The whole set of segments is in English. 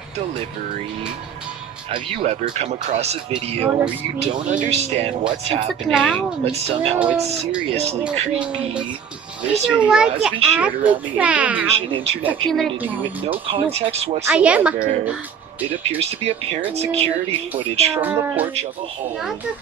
snack delivery. Have you ever come across a video where you don't understand what's happening, but somehow it's seriously creepy? This video has been shared around the Indonesian internet community with no context whatsoever. It appears to be apparent security footage from the porch of a home.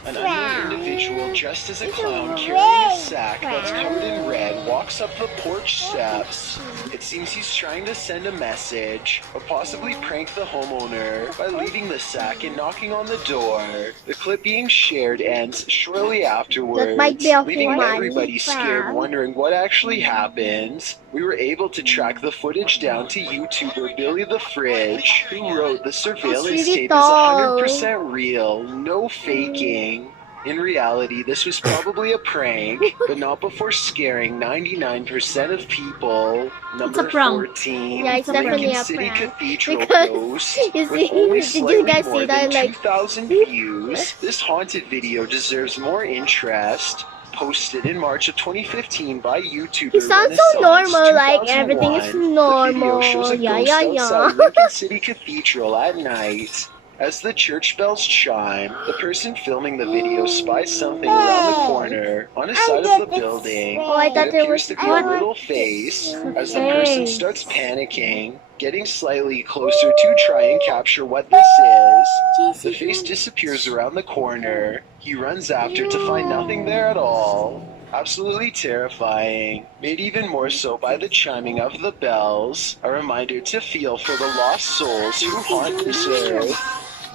An unknown individual dressed as a clown carrying a sack that's covered in red walks up the porch steps. It seems he's trying to send a message, or possibly prank the homeowner by leaving the sack and knocking on the door. The clip being shared ends shortly afterwards, leaving everybody scared, wondering what actually happened. We were able to track the footage down to YouTuber Billy the Fridge, who wrote the surveillance tape is 100% real, no faking. In reality, this was probably a prank, but not before scaring 99% of people. Number 14, Yeah, it's definitely Lincoln a City prank. Cathedral Because, Ghost. you With see, only did you slightly guys more see than that, like, 2,000 views, this haunted video deserves more interest. Posted in March of 2015 by YouTuber He sounds so Renaissance normal, like 2001. everything is The video normal. shows a Yeah, ghost yeah, outside yeah. Lincoln City Cathedral at night. As the church bells chime, the person filming the video spies something around the corner on a side of the building. Oh, I thought It there appears was to be a little face. As the person starts panicking, getting slightly closer to try and capture what this is, the face disappears around the corner. He runs after to find nothing there at all. Absolutely terrifying, made even more so by the chiming of the bells, a reminder to feel for the lost souls who haunt this earth.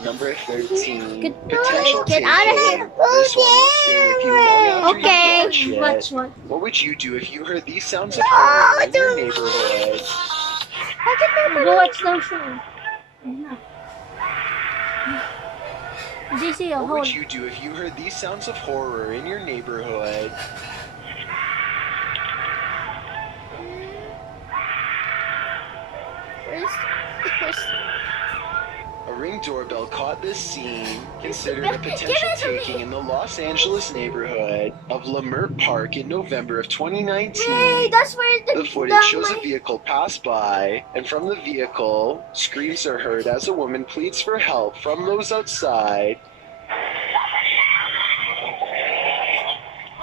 Number 13. Potential Get out of here. This one will stay with you long after Okay. you watch it. What would you do if you heard these sounds of horror in your neighborhood? Go watch those shows. Did you see a What hole? would you do if you heard these sounds of horror in your neighborhood? A Ring doorbell caught this scene, considered a potential taking in the Los Angeles neighborhood of Leimert Park in November of 2019. Hey, that's where The footage shows a vehicle pass by, and from the vehicle, screams are heard as a woman pleads for help from those outside.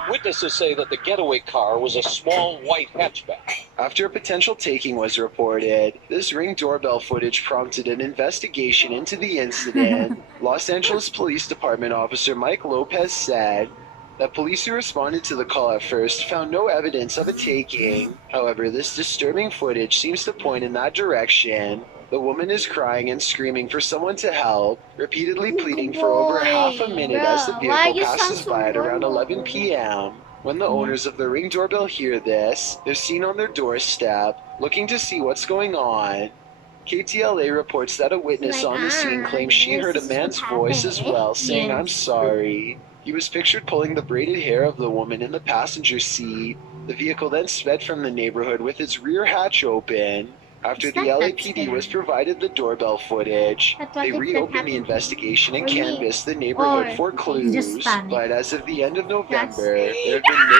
Witnesses say that the getaway car was a small white hatchback. After a potential taking was reported, this Ring doorbell footage prompted an investigation into the incident. Los Angeles Police Department officer Mike Lopez said that police who responded to the call at first found no evidence of a taking. However, this disturbing footage seems to point in that direction. The woman is crying and screaming for someone to help, repeatedly pleading for over half a minute as the vehicle passes by at around 11 p.m. When the owners of the Ring doorbell hear this, they're seen on their doorstep, looking to see what's going on. KTLA reports that a witness on the scene claims she heard a man's voice as well, saying, "I'm sorry." He was pictured pulling the braided hair of the woman in the passenger seat. The vehicle then sped from the neighborhood with its rear hatch open. After the LAPD was provided the doorbell footage, they reopened the investigation and canvassed the neighborhood for clues. But as of the end of November, there have been no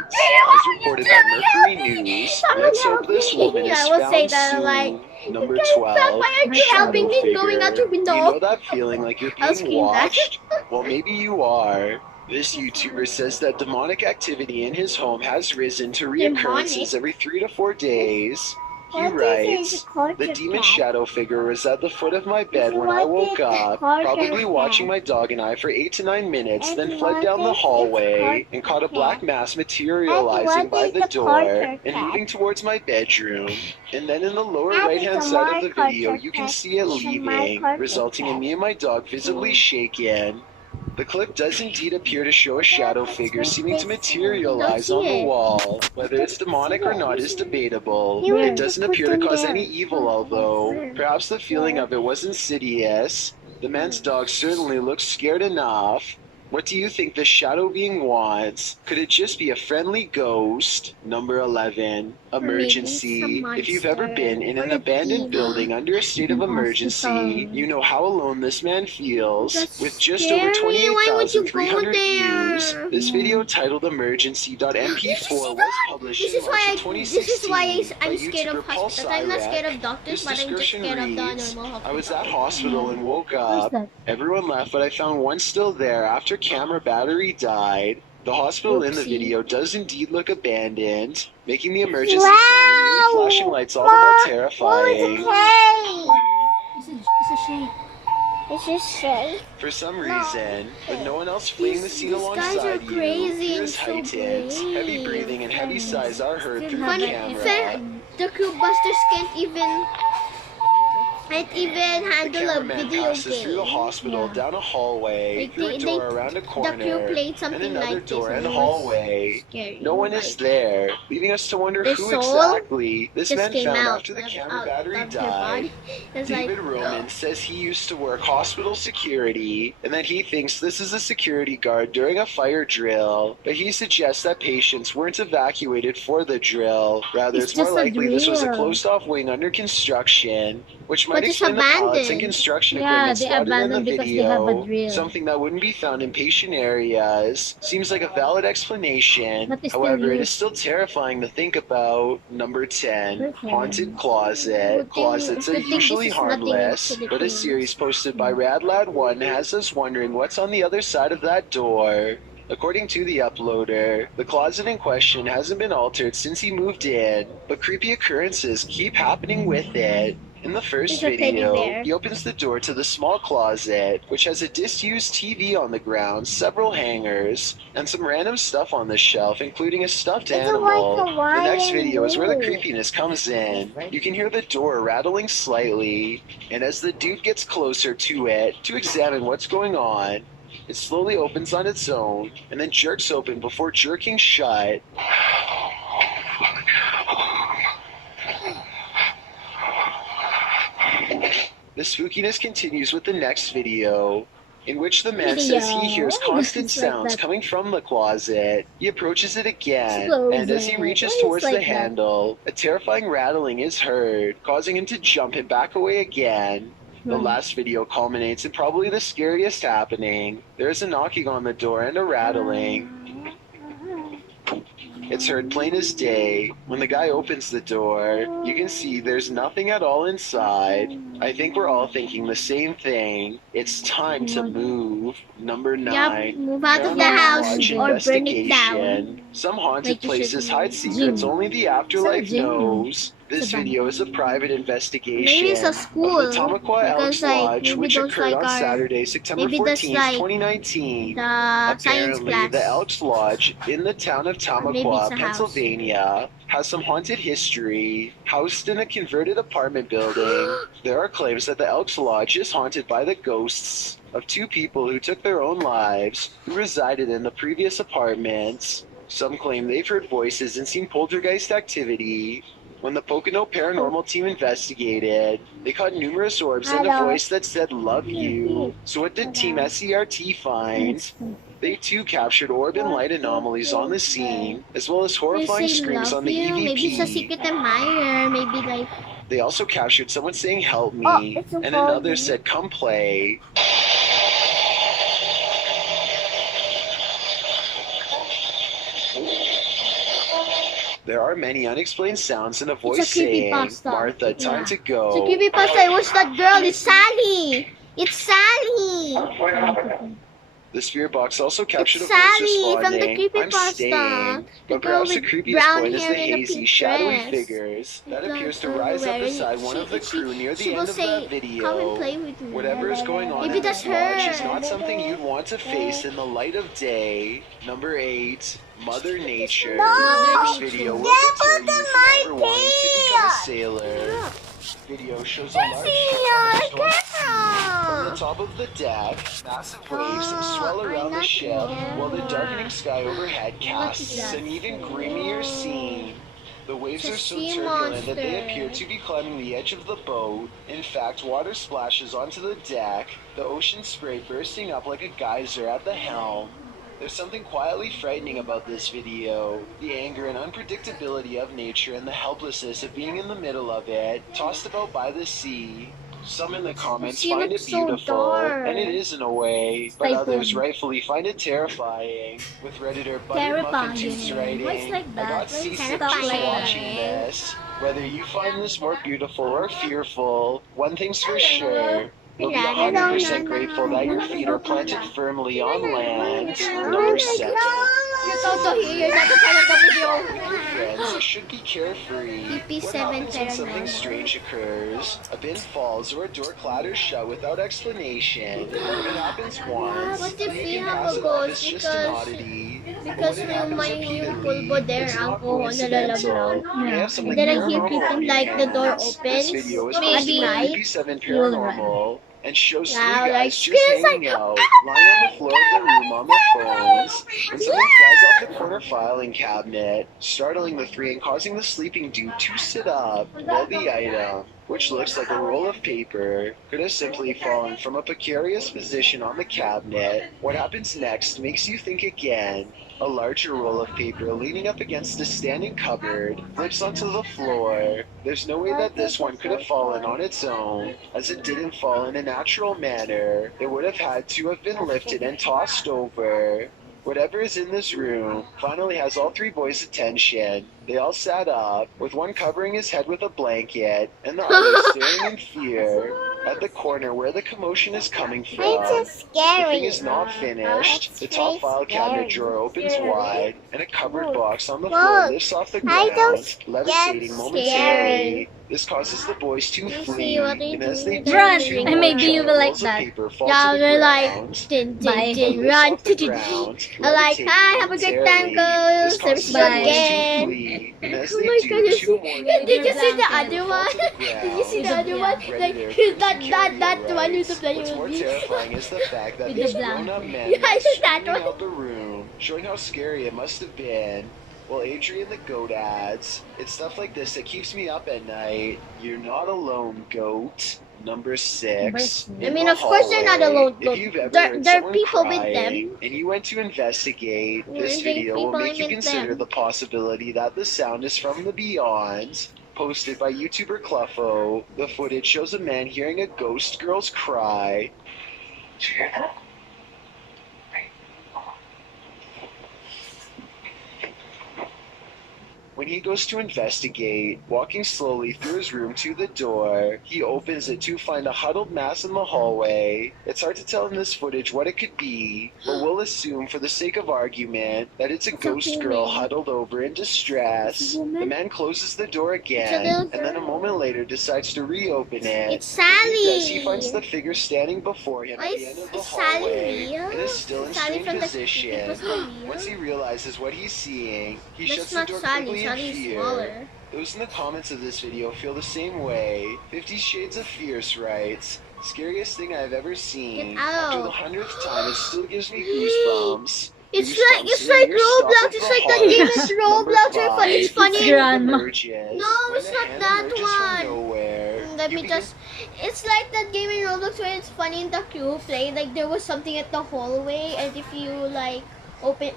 leads, as reported by Mercury News. Let's hope this woman is found soon. Number 12. helping me going out your window. You know that feeling like you're being watched? Well, maybe you are. This YouTuber says that demonic activity in his home has risen to reoccurrences every 3 to 4 days. He writes, "The demon shadow figure was at the foot of my bed when I woke up, probably watching my dog and I for 8 to 9 minutes, then fled down the hallway and caught a black mass materializing by the door and moving towards my bedroom. And then in the lower right-hand side of the video, you can see it leaving, resulting in me and my dog visibly shaken." The clip does indeed appear to show a shadow figure seeming to materialize on the wall. Whether it's demonic or not is debatable. It doesn't appear to cause any evil, although perhaps the feeling of it was insidious. The man's dog certainly looks scared enough. What do you think the shadow being wants? Could it just be a friendly ghost? Number 11. Emergency. some If you've ever been in an or a abandoned demon. building under a state of emergency, Hospital. you know how alone this man feels. That's With just over scary. Why would you go 28,300 views, there? this video titled Emergency.mp4 was published This in is March why of 2016 this is why by I'm scared YouTuber of Paul hospitals. I'm not scared Cyrek. of doctors, This but I'm just description scared of the reads, normal hospital. I was at hospital and woke Where's up. that? Everyone left, but I found one still there after camera battery died. The hospital in the Oopsie. video does indeed look abandoned, making the emergency Wow! sign and neon flashing lights all the more terrifying. It's a shame. This is safe. For some reason, with no one else fleeing the scene These guys are alongside you, crazy fear and is so heightened, heavy brave. breathing and heavy sighs are heard through the Funny, camera. the crew busters can't even The handle a cameraman video passes through the game. hospital, down a hallway, Like through a door, around a corner, the crew played and something another like door this, and and it was hallway. scary. No one is there, leaving us to wonder Their who soul exactly this just man came found out after the of- camera out battery of her died. body. It's David like, Roman says he used to work hospital security and that he thinks this is a security guard during a fire drill, but he suggests that patients weren't evacuated for the drill. Rather, It's it's more just a likely this was a drill. closed-off wing under construction, which might But it's explain the pallets and abandoned. construction Yeah, equipment they spotted in the abandoned because they have a video. drill. Something that wouldn't be found in patient areas. Seems like a valid explanation. But they still However, it use- is still terrifying to think about. Number 10. Okay. Haunted closet. Good thing- Closets are good thing usually this is nothing in harmless, but a Philippines. series posted by RadLad1 has us wondering what's on the other side of that door. According to the uploader, the closet in question hasn't been altered since he moved in, but creepy occurrences keep happening with it. In the first There's a teddy video, bear. he opens the door to the small closet, which has a disused TV on the ground, several hangers, and some random stuff on the shelf, including a stuffed It's animal. like a The next wire video is where the loop. creepiness comes in. You can hear the door rattling slightly, and as the dude gets closer to it to examine what's going on, it slowly opens on its own and then jerks open before jerking shut. The spookiness continues with the next video, in which the man says he hears constant It's like sounds that. coming from the closet. He approaches it again, Close and as he it. reaches Why is towards like the that? handle, a terrifying rattling is heard, causing him to jump and back away again. The last video culminates in probably the scariest happening. There is a knocking on the door and a rattling. It's heard plain as day. When the guy opens the door, you can see there's nothing at all inside. I think we're all thinking the same thing. It's time to move. Number 9. Yup, move out of the Paranormal house Lodge or burn it down. investigation. Some haunted Like you should places do. hide secrets Gym. only the afterlife It's a gym. knows. This It's a video is a private investigation Maybe it's a school, of the Tamaqua Elks because, like, Lodge, maybe which those, occurred like, on are- Saturday, September maybe that's, 14th, like, 2019. The science Apparently, class. the Elks Lodge in the town of maybe Tamaqua, it's a house. Pennsylvania, has some haunted history. Housed in a converted apartment building, there are claims that the Elks Lodge is haunted by the ghosts of 2 people who took their own lives, who resided in the previous apartments. Some claim they've heard voices and seen poltergeist activity. When the Pocono Paranormal Team investigated, they caught numerous orbs and a Hello. voice that said, "Love you." So what did Team SCRT find? They too captured orb and light anomalies on the scene, as well as They horrifying say screams love on the you. Maybe it's a EVP. secret admirer. Maybe like They also captured someone saying, "Help me," Oh, it's a and another phone. said, "Come play." There are many unexplained sounds and a voice saying, creepypasta. "Martha, time Yeah. to it's a go." creepypasta. It was that girl. It's Sally. It's Sally. The spirit box also captured It's a voice Sally from the responding, "I'm creepypasta. staying." The But girl perhaps the with creepiest brown point is the hair and a hazy, pink shadowy dress. figures that The appears to girl rise up wearing- beside one of the crew near she the will end of say, that video. "Come and play with me." Whatever is going on Maybe in that's this lodge is her. not something you'd want to face in the light of day. Number 8. Mother Nature. No! This video will Get deter out you of from my ever wanting to become a pants! sailor. Video shows a large See ship your on a storm from the camera! top of the deck. Massive waves swell I'm around the not ship, sure. while the darkening sky overhead casts that? an even creamier scene. The waves It's a are so sea turbulent that they monster. appear to be climbing the edge of the boat. In fact, water splashes onto the deck, the ocean spray bursting up like a geyser at the helm. There's something quietly frightening about this video. The anger and unpredictability of nature and the helplessness of being in the middle of it, tossed about by the sea. Some in the comments sea find it looks so beautiful, dark. and it is in a way, but Typhoon. others rightfully find it terrifying. With Redditor Butter Muffin Toots Terrifying. Why is writing, like I that? got Why is seasick stuff just like that? watching this. Whether you find this more beautiful or fearful, one thing's for sure. You'll be 100% grateful that your feet are planted firmly on land. Number 7. You're not a fan of the video. Your friends should be carefree. What happens when something strange occurs? A bin falls or a door clatters shut without explanation. It happens once. What if You we can have pass a it off as ghost just an oddity. because yung pulbo there it's ang not kuho coincidental. nalalablaw. You may have something And then I hear paranormal on creaking your like the door hands. opens. This video is Maybe posted by right. Creepy 7 You will run. Paranormal and shows three Yeah, like, guys just screams hanging out, lying on the floor of their room on their phones, when something flies off the corner filing cabinet, startling the three and causing the sleeping dude to sit up, while the item, which looks like a roll of paper, could have simply fallen from a precarious position on the cabinet. What happens next makes you think again. A larger roll of paper leaning up against a standing cupboard flips onto the floor. There's no way that this one could have fallen on its own, as it didn't fall in a natural manner. It would have had to have been lifted and tossed over. Whatever is in this room finally has all three boys' attention. They all sat up, with one covering his head with a blanket, and the other staring in fear at the corner where the commotion is coming from. It's just The scary. thing is not finished. It's The top very file cabinet scary. drawer opens wide, and a cupboard box on the Look, floor lifts off the I ground, don't levitating get momentarily. This causes the boys to flee, what they and as they do. do, Run, two and more maybe you giant will like rolls of that. paper fall Yeah, to the they're like, ground. din, Bye. din, din, Lifts run. off the ground, I like, levitating hi, have a good time, momentarily. This girls. causes the Bye. boys to Again. flee, and as Oh they my do, God, two more Did you see the blanket. other fall one? to the ground. Did you see the other one? Redditor Like, Crimson that Carrier one with writes, the what's more terrifying is the fact that With these the grown-up blanket. men Yeah, were I see that screaming one. out the room, showing how scary it must have been. Well, Adrian the goat adds, it's stuff like this that keeps me up at night. You're not alone, goat. Number 6. I in mean, the of course they're not hallway. alone, If look. you've ever There heard are someone people with crying them. and you went to investigate, this There are video will people make you with consider them. the possibility that the sound is from the beyond. Posted by YouTuber Cluffo, the footage shows a man hearing a ghost girl's cry. When he goes to investigate, walking slowly through his room to the door, he opens it to find a huddled mass in the hallway. It's hard to tell in this footage what it could be, but we'll assume for the sake of argument that it's a ghost girl human. huddled over in distress. It's a woman? The man closes the door again, little and then a moment later decides to reopen it. It's When he does, he Sally. finds the figure standing before him at Why the end of is the Sally hallway real? and is still in Sally strange from the position. People's Real? Once he realizes what he's seeing, he That's shuts the not door Sally. quickly in Sally is fear. smaller. Those in the comments of this video feel the same way. 50 Shades of Fierce writes, scariest thing I've ever seen. Get out. After the 100th time, it still gives me goosebumps. It's Goosebumps like near stop Roblox. of It's the like that heart. game is Roblox. Number It's five, funny. the Grandma. emerges. No, When it's a not hand that emerges from one. nowhere, Let you me begin- just. It's like that game in Roblox where it's funny in the crew play. Like there was something at the hallway, and if you like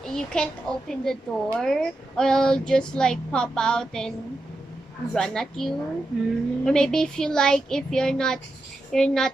you can't open the door, or it'll just like pop out and run at you. Or maybe if you like, if you're not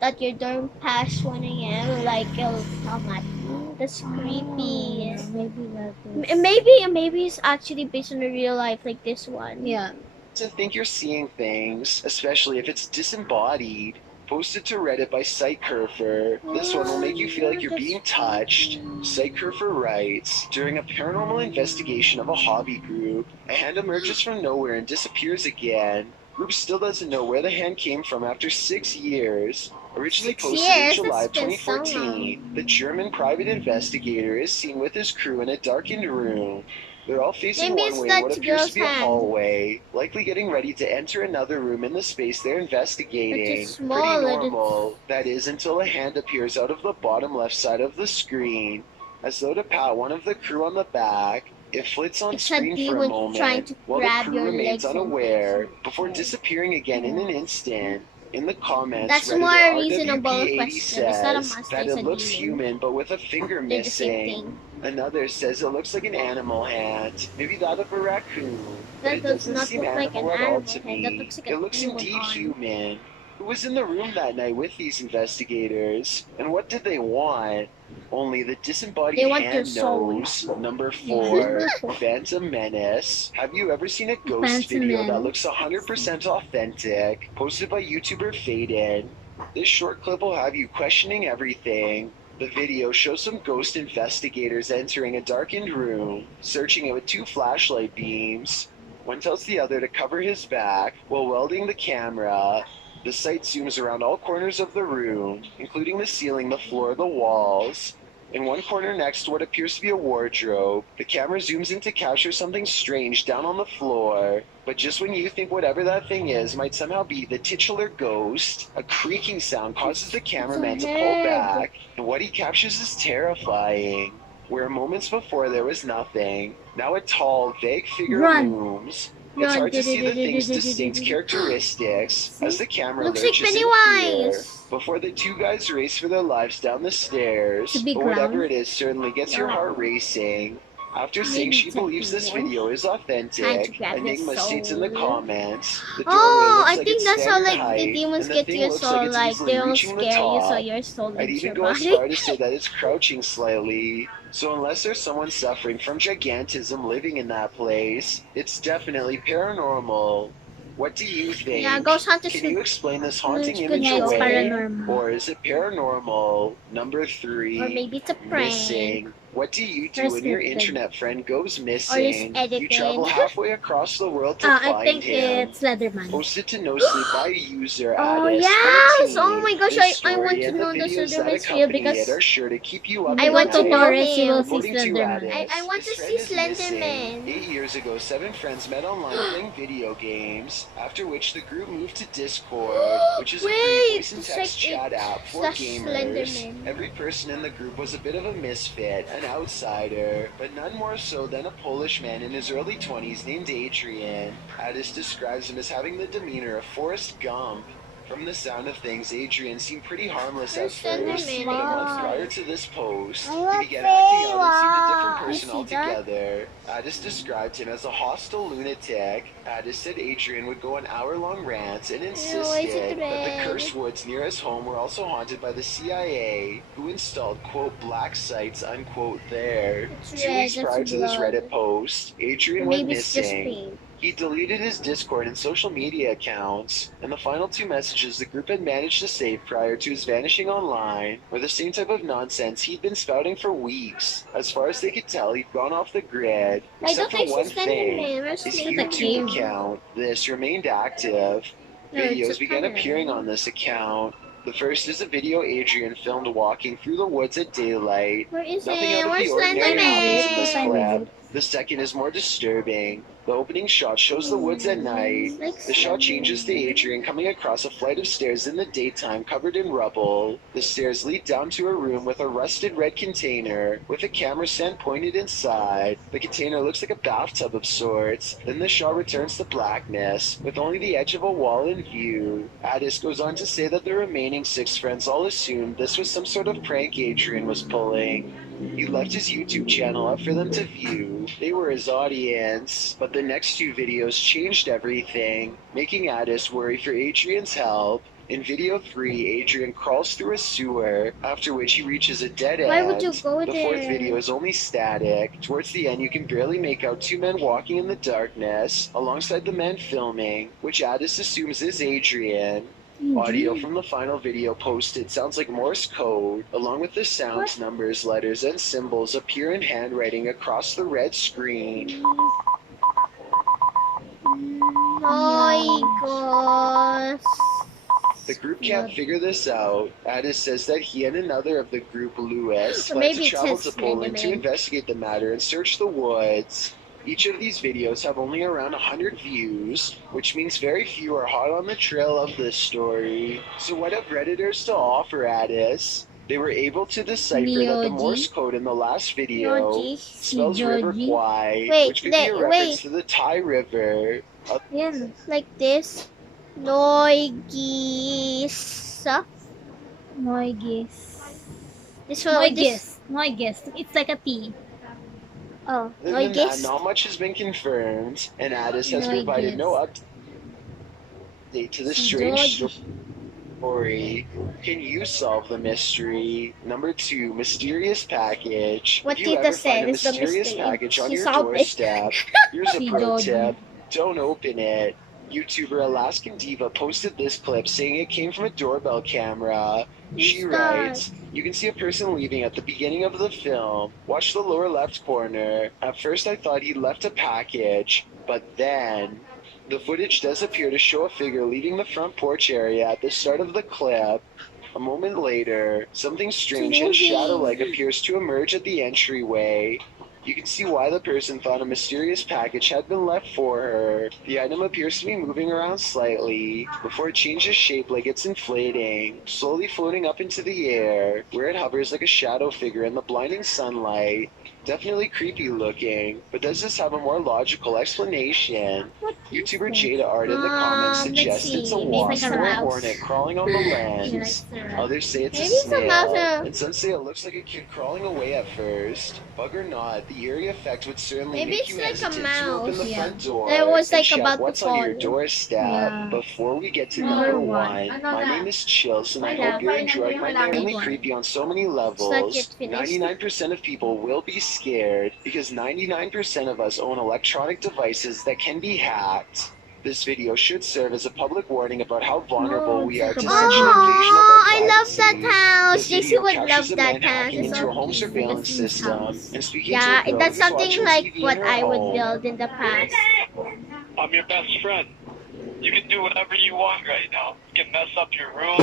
at your dorm past 1 a.m., like it'll come at you. That's creepy. Maybe that is. Maybe it's actually based on a real life like this one. Yeah. to think you're seeing things, especially if it's disembodied. Posted to Reddit by Psychcurfer. This one will make you feel like you're being touched. Psychcurfer writes, during a paranormal investigation of a hobby group, a hand emerges from nowhere and disappears again. Group still doesn't know where the hand came from after 6 years. Originally 6 posted years? in July That's been so 2014, the German private investigator is seen with his crew in a darkened room. They're all facing Maybe one it's way in that what appears girl's to be a hand. hallway, likely getting ready to enter another room in the space they're investigating. It's small, Pretty and normal. That is until a hand appears out of the bottom left side of the screen, as though to pat one of the crew on the back. It flits on It's a screen for a demon trying moment to while the grab crew your remains legs and unaware push before you. disappearing again in an instant. In the comments, That's more Redditor reasonable RWP80 question. It's not a says monster, that it's it a looks demon. human but with a finger They're the same missing. thing. Another says it looks like an animal hand, maybe that of a raccoon, but That it does doesn't not seem look like an animal at all animal to hand. That me. looks like It a looks human indeed arm. human. Who was in the room that night with these investigators, and what did they want? Only the disembodied They want your hand soul. knows. Number Number 4, four. Phantom Menace. Have you ever seen a ghost Phantom video that Menace. looks 100% authentic, posted by YouTuber Faded? This short clip will have you questioning everything. The video shows some ghost investigators entering a darkened room, searching it with 2 flashlight beams. One tells the other to cover his back while welding the camera. The sight zooms around all corners of the room, including the ceiling, the floor, the walls. In one corner next to what appears to be a wardrobe, the camera zooms in to capture something strange down on the floor. But just when you think whatever that thing is might somehow be the titular ghost, a creaking sound causes the cameraman to pull back, and what he captures is terrifying. Where moments before there was nothing, now a tall, vague figure looms. It's hard to see the thing's distinct characteristics as the camera Looks like lurches in fear Pennywise. before the 2 guys race for their lives down the stairs. To be But whatever ground. it is certainly gets your heart racing. After saying Maybe she it's a believes this demon. video is Trying authentic, to grab your Enigma states in the soul. comments, the doorway Oh, looks I like think it's that's how standard like the height, demons and the get to thing your looks soul. like it's Like easily they don't reaching the scare you, so top. your soul I'd leaves even your go as body. far to say that it's crouching slightly. So unless there's someone suffering from gigantism living in that place, it's definitely paranormal. What do you think? Yeah, ghost hunters Can you explain this could haunting go image there. away? Paranormal. Or is it paranormal? Number 3, Or maybe it's a prank. missing. What do you Or do when your scripted. internet friend goes Or missing? it's You travel edited. halfway across the world to I find think him. it's Leatherman. Posted to No Sleep by user Oh Addis yes! 14. Oh my gosh, This I want story to and the know the videos that Slenderman's real accompany it because are sure to keep you up I at want to night. know him. According to Addis, I want his to friend see is missing. Slenderman. 8 years ago, 7 friends met online playing video games, after which the group moved to Discord, which is a free Wait, voice and it's text like chat app for slash gamers. Slenderman. Every person in the group was a bit of a misfit, an outsider, but none more so than a Polish man in his early 20s named Adrian. Addis describes him as having the demeanor of Forrest Gump. From the sound of things, Adrian seemed pretty harmless at Where's first, Slenderman? but a month Why? prior to this post, I he love began acting out and seemed a different Feywa. person You see that? altogether. Addis described him as a hostile lunatic. Addis said Adrian would go on hour-long rants and Why insisted is it that the red? cursed woods near his home were also haunted by the CIA, who installed, quote, black sites, unquote, there. It's 2 red, weeks that's prior to this blood. Reddit post, Adrian Or went maybe it's just missing. paint. He deleted his Discord and social media accounts, and the final 2 messages the group had managed to save prior to his vanishing online were the same type of nonsense he'd been spouting for weeks. As far as they could tell, he'd gone off the grid, I except don't for think one she's thing. Slenderman. Where's His Slenderman? YouTube account, this, remained active. No, it's Videos a began camera. appearing on this account. The first is a video Adrian filmed walking through the woods at daylight. Where is Nothing it? out of Where's the ordinary happens in this Slenderman? clip. The second is more disturbing. The opening shot shows the woods at night. The shot changes to Adrian coming across a flight of stairs in the daytime covered in rubble. The stairs lead down to a room with a rusted red container with a camera stand pointed inside. The container looks like a bathtub of sorts. Then the shot returns to blackness with only the edge of a wall in view. Addis goes on to say that the remaining 6 friends all assumed this was some sort of prank Adrian was pulling. He left his YouTube channel up for them to view. They were his audience. But the next 2 videos changed everything, making Addis worry for Adrian's help. In video 3, Adrian crawls through a sewer, after which he reaches a dead end. Why would you go The 4th there? video is only static. Towards the end, you can barely make out 2 men walking in the darkness, alongside the man filming, which Addis assumes is Adrian. Audio from the final video posted sounds like Morse code, along with the sounds, numbers, letters, and symbols appear in handwriting across the red screen. My gosh. The group can't figure this out. Addis says that he and another of the group, Lewis, Or plan maybe to it's travel his to Poland to Slenderman. investigate the matter and search the woods. Each of these videos have only around 100 views, which means very few are hot on the trail of this story. So what have Redditors to offer, Addis? They were able to decipher that the Morse code in the last video Noji. spells River Joji. Kwai, Wait, which could be a wait. reference to the Thai River. Yan. Like this. Noigisa. Moigis. This one. This. Moigis. It's like a T. Oh, Other than that, Noigis. not much has been confirmed, and Addis has provided no update to the strange story. Can you solve the mystery? Number 2, mysterious package. What If you Tita ever said find a is the mysterious mystery. package on She your solved it. doorstep, here's a Si pro Joji. tip. Don't open it. YouTuber Alaskan Diva posted this clip saying it came from a doorbell camera. She Who's that? writes, "You can see a person leaving at the beginning of the film. Watch the lower left corner. At first I thought he left a package, but then..." The footage does appear to show a figure leaving the front porch area at the start of the clip. A moment later, something strange and shadow-like appears to emerge at the entryway. You can see why the person thought a mysterious package had been left for her. The item appears to be moving around slightly before it changes shape like it's inflating, slowly floating up into the air, where it hovers like a shadow figure in the blinding sunlight. Definitely creepy looking, but does this have a more logical explanation? YouTuber Jada Art in the comments Let's suggests it's a see. wasp Like a or a mouse. hornet crawling on the lens. Yes, sir. Others say it's a Maybe it's a snail, mouse. and some say it looks like a kid crawling away at first. Bug or not, the eerie effect would certainly Maybe make it's you like a hesitant to open the mouse. front door That was and like check about to what's on your fall. doorstep. Yeah. Before we get to Number number one. 1, my name is Chills, and I Yeah. hope you're enjoying my really One. creepy on so many It's not levels. yet finished. 99% of people will be scared because 99% of us own electronic devices that can be hacked. This video should serve as a public warning about how vulnerable we are to such an invasion of our Oh, I love that privacy. house. The JC video would captures love a that man house. hacking It's into so a home cute. surveillance Like a system house. and speaking Yeah, to a girl that's who's something watching like TV what in her I would home. build in the past. I'm your best friend. You can do whatever you want right now. You can mess up your room.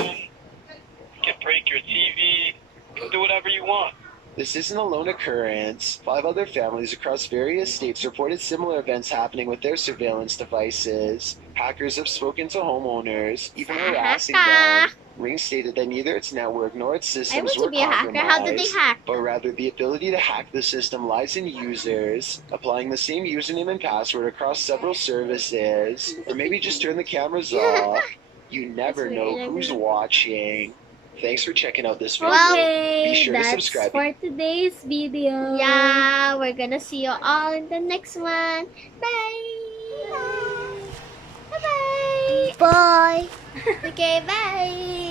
You can break your TV. You can do whatever you want. This isn't a lone occurrence. 5 other families across various states reported similar events happening with their surveillance devices. Hackers have spoken to homeowners, even harassing them. Ring stated that neither its network nor its I systems want to were be a hacker. How did they compromised, hack? but rather the ability to hack the system lies in users, applying the same username and password across several services, or maybe just turn the cameras off. You never That's know weird. who's watching. Thanks for checking out this video. Okay, Be sure to that's subscribe. for today's video. Yeah, we're gonna see you all in the next one. Bye. Bye. Bye. Bye. Okay, bye.